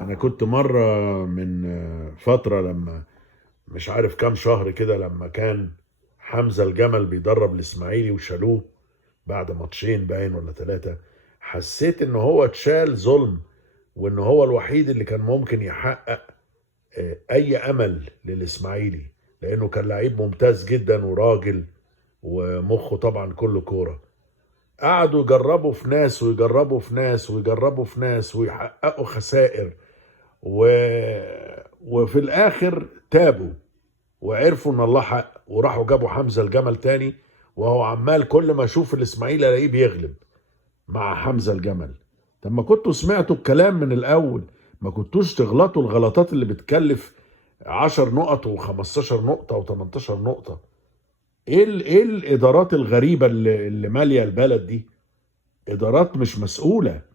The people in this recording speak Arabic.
انا كنت مرة من فترة، لما مش عارف كام شهر كده، لما كان حمزة الجمل بيدرب الاسماعيلي وشالوه بعد ماتشين باين ولا ثلاثة. حسيت ان هو اتشال ظلم، وان هو الوحيد اللي كان ممكن يحقق اي امل للاسماعيلي، لانه كان لعيب ممتاز جدا وراجل، ومخه طبعا كله كورة. قعدوا يجربوا في ناس ويجربوا في ناس ويجربوا في ناس ويحققوا خسائر، و... وفي الاخر تابوا وعرفوا ان الله حق، وراحوا جابوا حمزة الجمل تاني. وهو عمال كل ما اشوف الاسماعيلي الاقيه بيغلب مع حمزة الجمل. طب ما كنتوا سمعتوا الكلام من الاول، ما كنتوش تغلطوا الغلطات اللي بتكلف 10 نقط و15 نقطة و18 نقطة. ايه الادارات الغريبة اللي مالية البلد دي؟ ادارات مش مسؤولة.